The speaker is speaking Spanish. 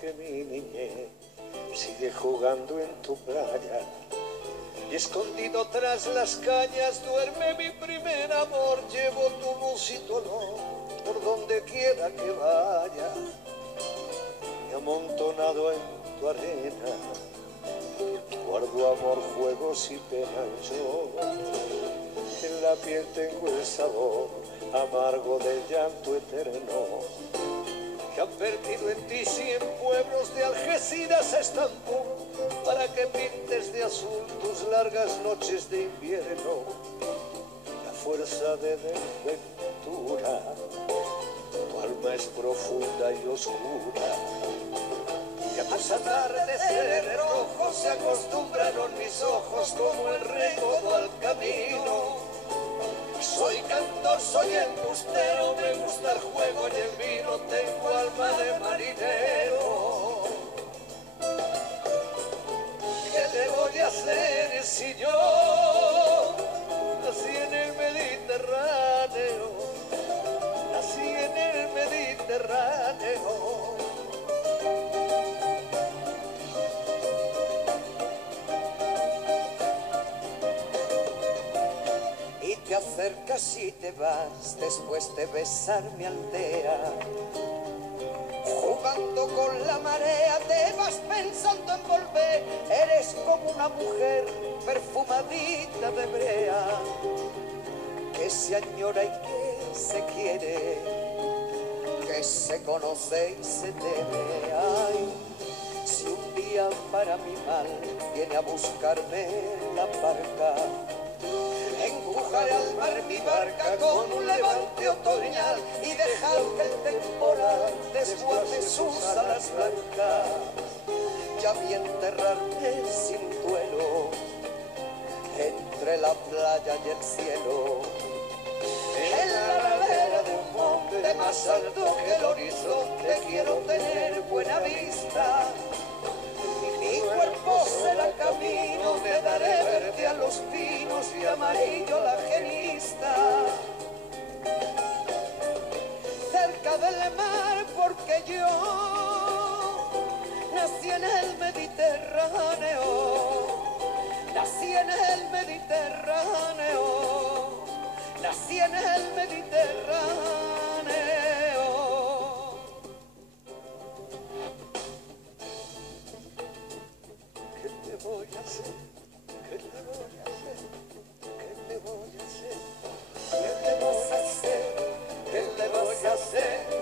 que mi niñez sigue jugando en tu playa. Y escondido tras las cañas duerme mi primer amor. Llevo tu luz y tu olor por donde quiera que vaya. Y amontonado en tu arena guardo amor, juegos y penas. Yo en la piel tengo el sabor amargo del llanto eterno que han perdido en ti 100 pueblos de Algeciras a Estambul para que pintes de azul tus largas noches de invierno. La fuerza de desventura, tu alma es profunda y oscura. Y a tus atardeceres rojos se acostumbraron mis ojos como el recodo al camino. Soy cantor, soy embustero, me gusta el juego y el vino, tengo alma de marinero. ¿Qué te voy a hacer si yo nací en el Mediterráneo? Nací en el Mediterráneo. Te acercas y te vas después de besar mi aldea. Jugando con la marea te vas pensando en volver. Eres como una mujer perfumadita de brea que se añora y que se quiere, que se conoce y se teme. Ay, si un día para mi mal viene a buscarme la barca, empujaré al mar mi barca con un levante otoñal y dejar que el temporal desguace sus alas blancas. Ya vi enterrarte sin duelo entre la playa y el cielo, en la ladera de un monte más alto que el horizonte. Quiero tener buena vista, mi cuerpo será camino, me daré verde a los pinos y amarillo la genista. Cerca del mar porque yo nací en el Mediterráneo, nací en el Mediterráneo, nací en el Mediterráneo. ¿Qué le voy a hacer? ¿Qué le voy a hacer? ¿Qué le voy a hacer? ¿Qué le vas a hacer? ¿Qué le vas a hacer?